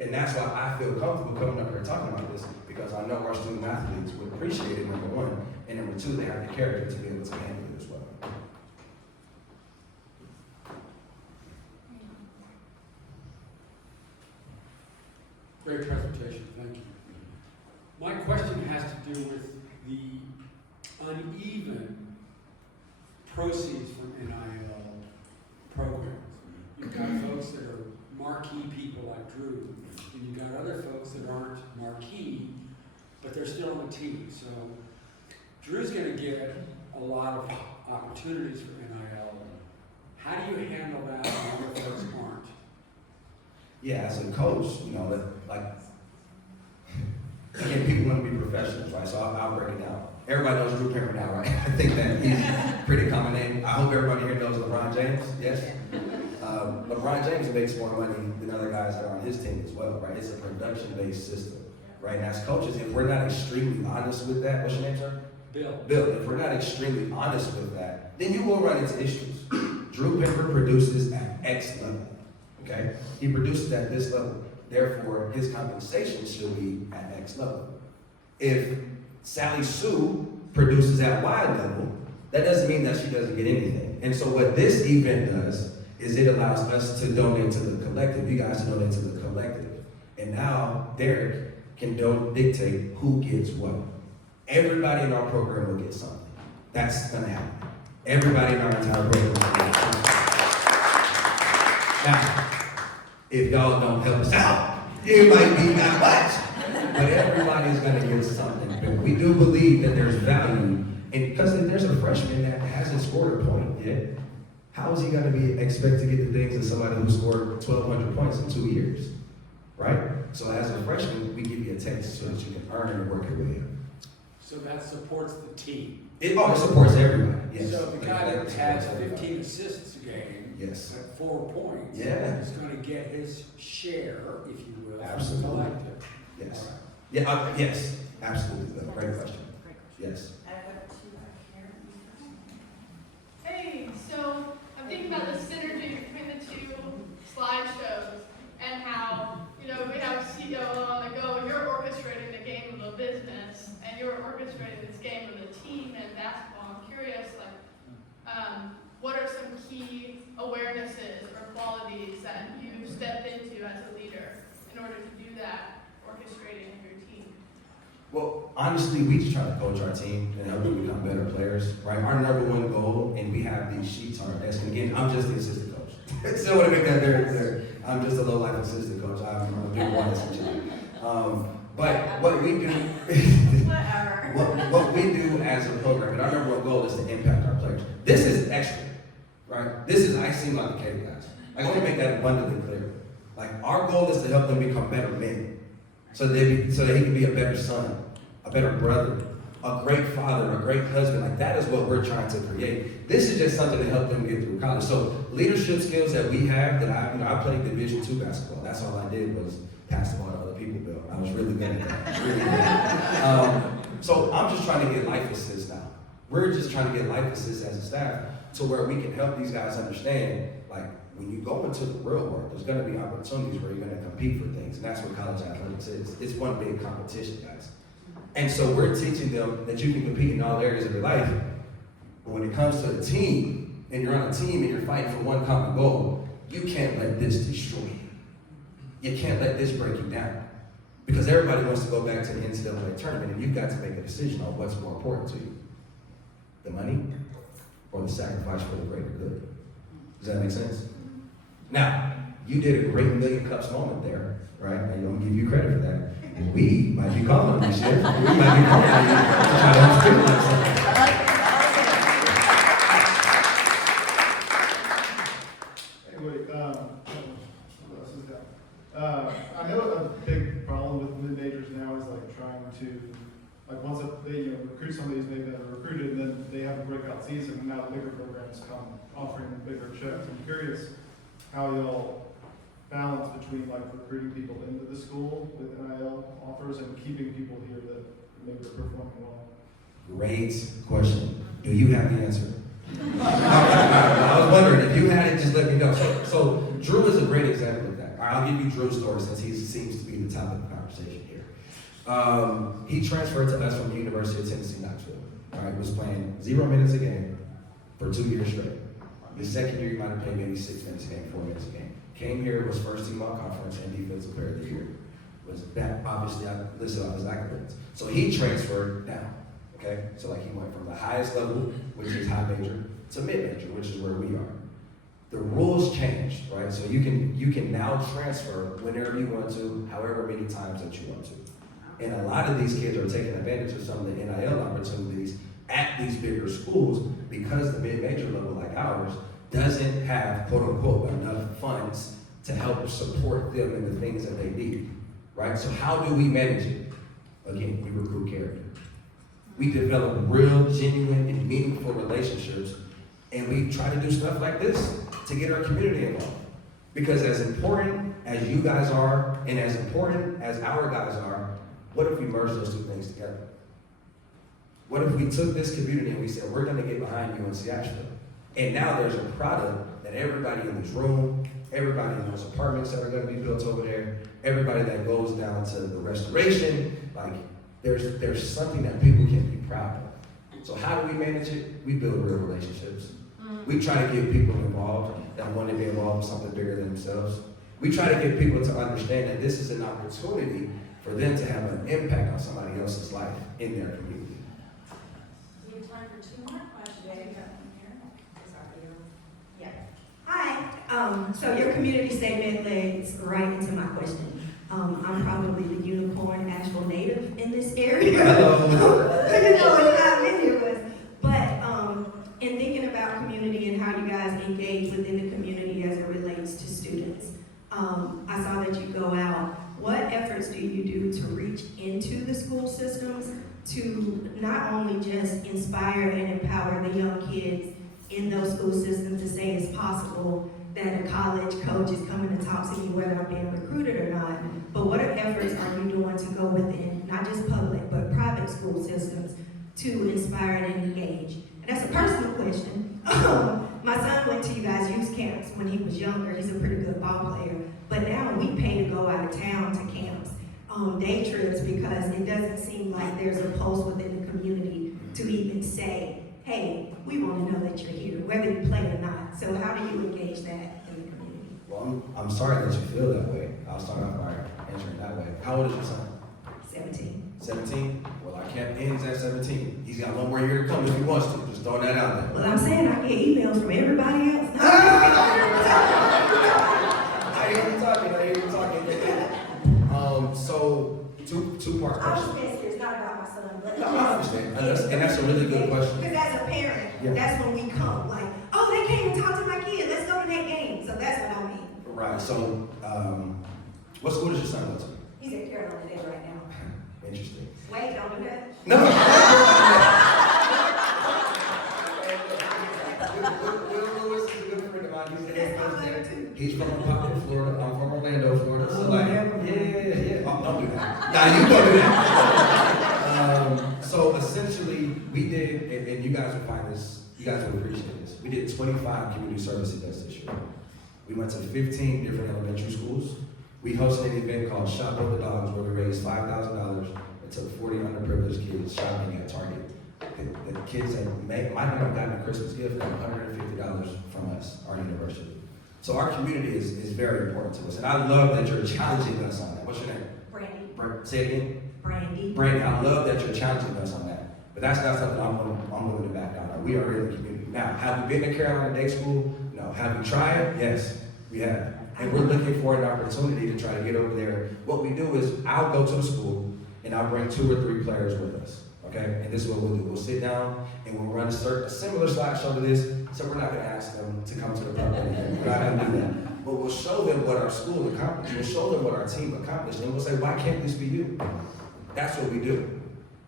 And that's why I feel comfortable coming up here talking about this, because I know our student athletes would appreciate it, number one, and number two, they have the character to be able to handle it as well. Great presentation, thank you. My question has to do with the uneven proceeds from NIL programs. You've got folks that are marquee people like Drew, and you've got other folks that aren't marquee, but they're still on the team. So Drew's going to get a lot of opportunities for NIL. How do you handle that when other folks aren't? Yeah, as a coach, again, people want to be professionals, right? So I'll break it down. Everybody knows Drew Pember now, right? I think that he's a pretty common name. I hope everybody here knows LeBron James, yes? LeBron James makes more money than other guys that are on his team as well, right? It's a production-based system, right? And as coaches, if we're not extremely honest with that, what's your name, sir? Bill, if we're not extremely honest with that, then you will run into issues. Drew Pember produces at X level, okay? He produces at this level. Therefore, his compensation should be at X level. If Sally Sue produces at Y level, that doesn't mean that she doesn't get anything. And so what this event does is it allows us to donate to the collective, you guys to donate to the collective. And now Derek can dictate who gets what. Everybody in our program will get something. That's gonna happen. Everybody in our entire program will get something. Now, if y'all don't help us out, it might be not much, but everybody's gonna get something. But we do believe that there's value, and because if there's a freshman that hasn't scored a point yet, how is he gonna be expect to get the things of somebody who scored 1,200 points in 2 years, right? So as a freshman, we give you a taste so that you can earn and work your way up. So that supports the team. It supports everybody, yes. So the guy that has 15 assists a game, yes, at 4 points, yeah, is going to get his share, if you will, absolutely, from the collective. Yes, yeah, yes, absolutely. Great question. Yes. Hey, so I'm thinking about the synergy between the two. slideshows and how, you know, we have C.O.O. on the go, and you're orchestrating the game of a business, and you're orchestrating this game of a team in basketball. I'm curious, like, what are some key awarenesses or qualities that you step into as a leader in order to do that, orchestrating your team? Well, honestly, we just try to coach our team and help them become better players, right? Our number one goal, and we have these sheets on our desk, and again, I'm just the assistant coach. So I want to make that very clear. I'm just a low-life assistant coach. I'm a big one, essentially. But what we do, what we do as a program, and our number one goal is to impact our players. This is extra, right? This is icing on the cake, guys. I want to make that abundantly clear. Like, our goal is to help them become better men, so that he can be a better son, a better brother, a great father, a great husband. Like, that is what we're trying to create. This is just something to help them get through college. So leadership skills that we have, that I played Division II basketball. That's all I did was pass the ball to other people, Bill. I was really good at that. Really good. So I'm just trying to get life assists now. We're just trying to get life assists as a staff to where we can help these guys understand, like, when you go into the real world, there's going to be opportunities where you're going to compete for things, and that's what college athletics is. It's one big competition, guys. And so we're teaching them that you can compete in all areas of your life, but when it comes to a team, and you're on a team and you're fighting for one common goal, you can't let this destroy you. You can't let this break you down. Because everybody wants to go back to the NCAA tournament, and you've got to make a decision on what's more important to you. The money or the sacrifice for the greater good. Does that make sense? Now, you did a great Million Cups moment there, right? And I'm gonna give you credit for that. And we might be calling on you, Chef. We might be calling on you to try to help streamline something. Anyway, what else is that? I know a big problem with mid-majors now is like trying to, like, once they recruit somebody who's maybe never recruited, and then they have a breakout season, and now the bigger programs come offering them bigger checks. I'm curious how y'all balance between like recruiting people into the school with NIL offers and keeping people here that maybe are performing well. Great question. Do you have the answer? I was wondering, if you had it, just let me know. So Drew is a great example of that. I'll give you Drew's story since he seems to be the topic of the conversation here. He transferred to us from the University of Tennessee, Knoxville. All right, was playing 0 minutes a game for 2 years straight. The second year, he might have played maybe 6 minutes a game, 4 minutes a game. Came here, was first team all conference and defensive player of the year. Was that, obviously, I listed off his accolades. So he transferred down, okay? So like he went from the highest level, which is high major, to mid major, which is where we are. The rules changed, right? So you can now transfer whenever you want to, however many times that you want to. And a lot of these kids are taking advantage of some of the NIL opportunities at these bigger schools because the mid-major level like ours doesn't have, quote unquote, enough funds to help support them in the things that they need, right? So how do we manage it? Again, we recruit character. We develop real, genuine, and meaningful relationships, and we try to do stuff like this to get our community involved. Because as important as you guys are, and as important as our guys are, what if we merge those two things together? What if we took this community and we said, we're gonna get behind UNC Asheville? And now there's a product that everybody in this room, everybody in those apartments that are gonna be built over there, everybody that goes down to the restoration, like there's something that people can be proud of. So how do we manage it? We build real relationships. We try to get people involved that want to be involved with something bigger than themselves. We try to get people to understand that this is an opportunity for them to have an impact on somebody else's life in their community. We have time for 2 more questions. Yeah. Hi. So your community statement leads right into my question. I'm probably the unicorn Asheville native in this area. Hello. It's not many of us. But in thinking about community and how you guys engage within the community as it relates to students, I saw that you go out. What efforts do you do to reach into the school systems to not only just inspire and empower the young kids in those school systems to say it's possible that a college coach is coming to talk to me whether I'm being recruited or not, but what efforts are you doing to go within, not just public, but private school systems to inspire and engage? And that's a personal question. my son went to you guys' youth camps when he was younger. He's a pretty good ball player. But now we pay to go out of town to camps, day trips, because it doesn't seem like there's a pulse within the community to even say, hey, we want to know that you're here, whether you play or not. So how do you engage that in the community? Well, I'm sorry that you feel that way. I'll start off by answering that way. How old is your son? 17. 17? Well, our camp ends at 17. He's got one more year to come if he wants to. Just throwing that out there. Well, I'm saying I get emails from everybody else. I hear you talking. So, two-part I was question. being serious, not about my son. But No, I understand. And that's a really good question. Because as a parent, Yeah. that's when we come. Like, oh, they came and talked to my kid. Let's go to that game. So that's what I mean. Right, so, what school does your son go to? He's at Carolina Day right now. Interesting. Wait, don't do that. No. Will Lewis is a good friend of mine. He's the head coach there. He's from Florida. I'm from Orlando, Florida. So like, yeah. Oh, don't do that. Nah, you don't do that. So essentially, we did, and you guys will find this, you guys will appreciate this. We did 25 community service events this year. We went to 15 different elementary schools. We hosted an event called Shop with the Dogs, where we raised $5,000 and took 40 underprivileged kids shopping at Target. The kids that might not have gotten a Christmas gift got $150 from us, our university. So our community is very important to us, and I love that you're challenging us on that. What's your name? Brandy. Say it again. Brandy. Brandy, I love that you're challenging us on that. But that's not something I'm willing to back down on. We are in the community. Now, have we been to Carolina Day School? No. Have we tried? Yes, we have. And we're looking for an opportunity to try to get over there. What we do is I'll go to the school and I'll bring 2 or 3 players with us. Okay? And this is what we'll do. We'll sit down and we'll run a similar slideshow to this. So we're not going to ask them to come to the public. We're not going to do that. But we'll show them what our school accomplished. We'll show them what our team accomplished. And we'll say, why can't this be you? That's what we do.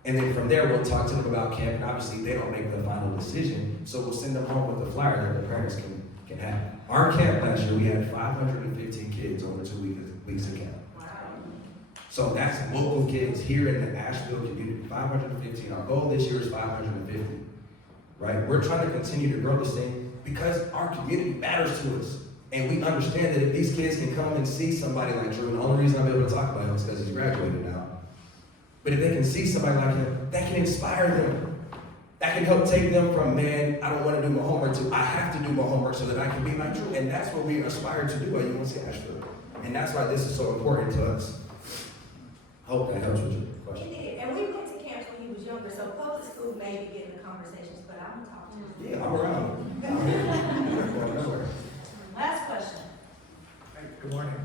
And then from there, we'll talk to them about camp. And obviously, they don't make the final decision. So we'll send them home with the flyer that the parents can have. Our camp last year, we had 515 kids over 2 weeks of camp. Wow. So that's local kids here in the Asheville community, 515. Our goal this year is 550, right? We're trying to continue to grow this thing because our community matters to us. And we understand that if these kids can come and see somebody like Drew, and the only reason I'm able to talk about him is because he's graduated now. But if they can see somebody like him, that can inspire them. That can help take them from, man, I don't want to do my homework, to I have to do my homework so that I can be like Drew. And that's what we aspire to do at UNC Asheville. And that's why this is so important to us. Hope that helps with your question. He did. And we went to camps when he was younger, so public school may be getting the conversations, but I'm going to talk to him. Yeah, I'm around. I'm here. I'm going nowhere. Last question. Hi, good morning.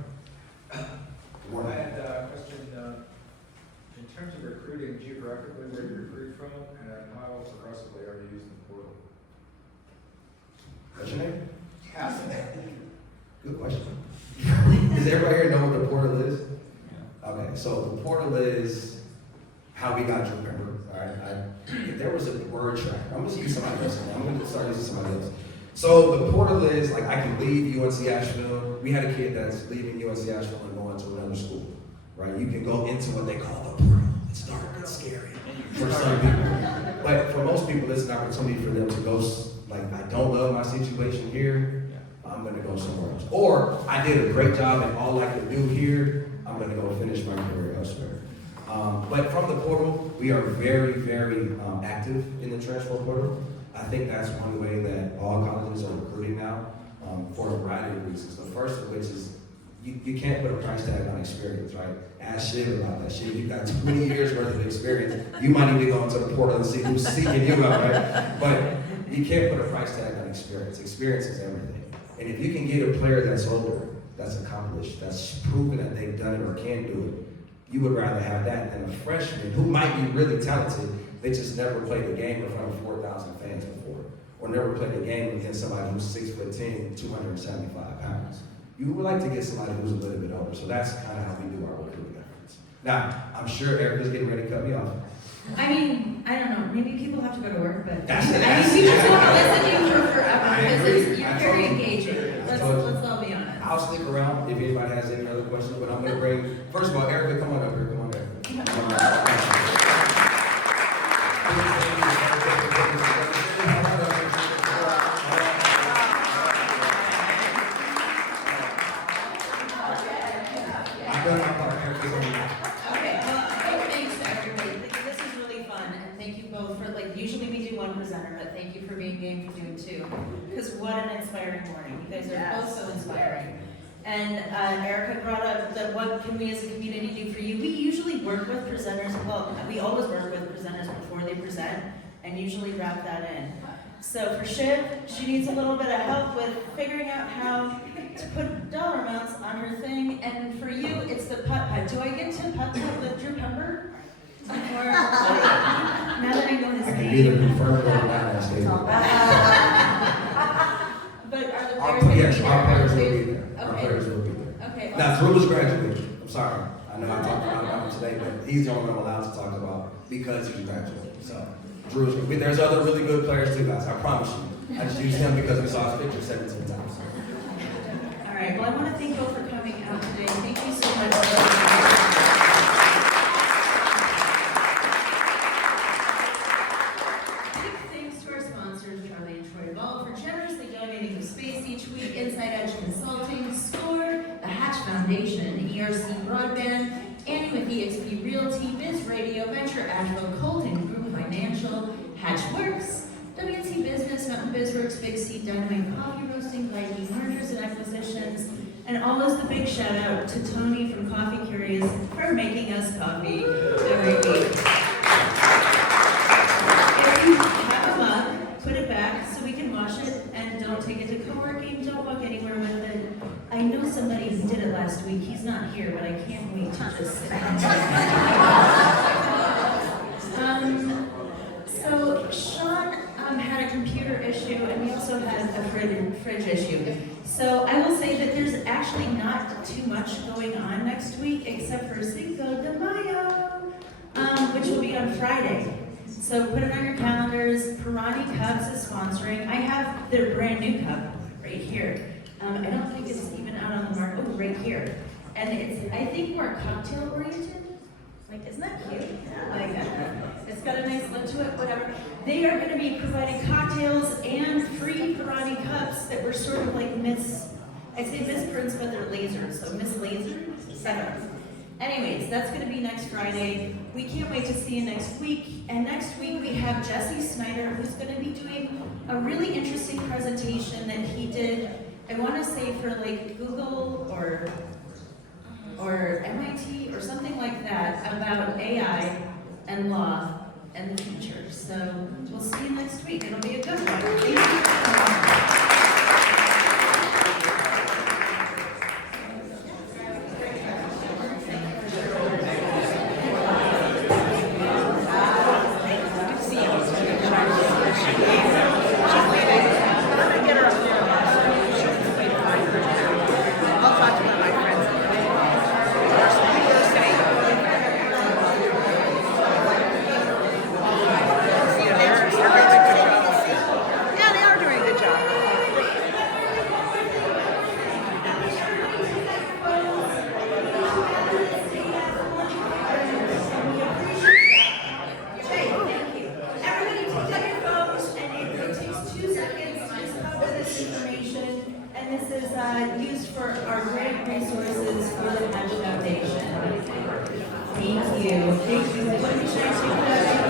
Good morning. I had a question, in terms of recruiting geographically, where do you recruit from, and how aggressively are you using the portal? What's your name? Cassie. Good question. Does everybody here know what the portal is? Okay, so the portal is how we got Drew Pember. All right, if there was a word track, I'm gonna use somebody else. I'm gonna start using somebody else. So the portal is like I can leave UNC Asheville. We had a kid that's leaving UNC Asheville and going to another school. Right? You can go into what they call the portal. It's dark, it's scary for some people. But for most people, it's an opportunity for them to go, like, I don't love my situation here, I'm gonna go somewhere else. Or, I did a great job and all I could do here, I'm gonna go finish my career elsewhere. But from the portal, we are very, very active in the transfer portal. I think that's one way that all colleges are recruiting now for a variety of reasons. The first of which is you can't put a price tag on experience, right? Ask shit about that shit. You've got 20 years worth of experience. You might need to go into the portal and see who's seeking you out, right? But you can't put a price tag on experience. Experience is everything. And if you can get a player that's older, that's accomplished, that's proven that they've done it or can do it, you would rather have that than a freshman who might be really talented, they just never played the game in front of 4,000 fans before, or never played the game against somebody who's 6'10", 275 pounds. You would like to get somebody who's a little bit older, so that's kind of how we do our recruiting efforts. Now, I'm sure Erica's getting ready to cut me off. I mean, I don't know, maybe people have to go to work, but That's I it. mean, we just want to listen to you for forever I because agree. you're I very told you. engaging. I Let's told you. all be honest. I'll stick around if anybody has any other questions, but I'm going to bring, first of all, Erica, come on up here. Come on, Erica. inspiring morning. You guys are both so inspiring. And Erica brought up that what can we as a community do for you? We usually work with presenters, well, we always work with presenters before they present and usually wrap that in. So for Shiv, she needs a little bit of help with figuring out how to put dollar amounts on her thing. And for you, it's the putt-putt. Do I get to putt-putt with Drew Pember? Or, now that I know his I can name. neither confirm or deny that statement. But are the Our, players yes, our players will be there. Our Okay. players will be there. Okay. Now, Drew was graduating. I'm sorry. I know I talked a lot about him today, but he's the only one I'm allowed to talk about because he's graduating. So, Drew's going to be. There's other really good players too, guys. I promise you. I just used him because we saw his picture 17 times. All right. Well, I want to thank you all for coming out today. Thank you so much. Inside Edge Consulting, SCORE, the Hatch Foundation, ERC Broadband, Annie with eXp Realty, Biz Radio, Venture Asheville, Colton Group Financial, Hatchworks, WNC Business, Mountain BizWorks, Big C, Dynamite Coffee Roasting, Viking Mergers and Acquisitions, and always the big shout out to Tony from Coffee Curious for making us coffee every week. If you have a mug, put it back so we can wash it, and don't take it to co-working, don't walk anywhere with it. I know somebody who did it last week, he's not here, but I can't wait to just sit down. So Sean had a computer issue, and we also had a fridge issue. So I will say that there's actually not too much going on next week, except for Cinco de Mayo, which will be on Friday. So put it on your calendars. Pirani Cups is sponsoring. I have their brand new cup right here. I don't think it's even out on the market. Oh, right here. And it's, I think, more cocktail oriented. Like, isn't that cute? Yeah, like it's got a nice look to it, whatever. They are going to be providing cocktails and free Pirani cups that were sort of like I'd say misprints, but they're lasers. So Miss Laser, etc. Anyways, that's going to be next Friday. We can't wait to see you next week. And next week we have Jesse Snyder, who's going to be doing a really interesting presentation that he did, I want to say for like Google or MIT or something like that about AI and law and the future. So we'll see you next week. It'll be a good one. Thank you. Used for our grant resources for the Hatch Foundation. Thank you. Thank you.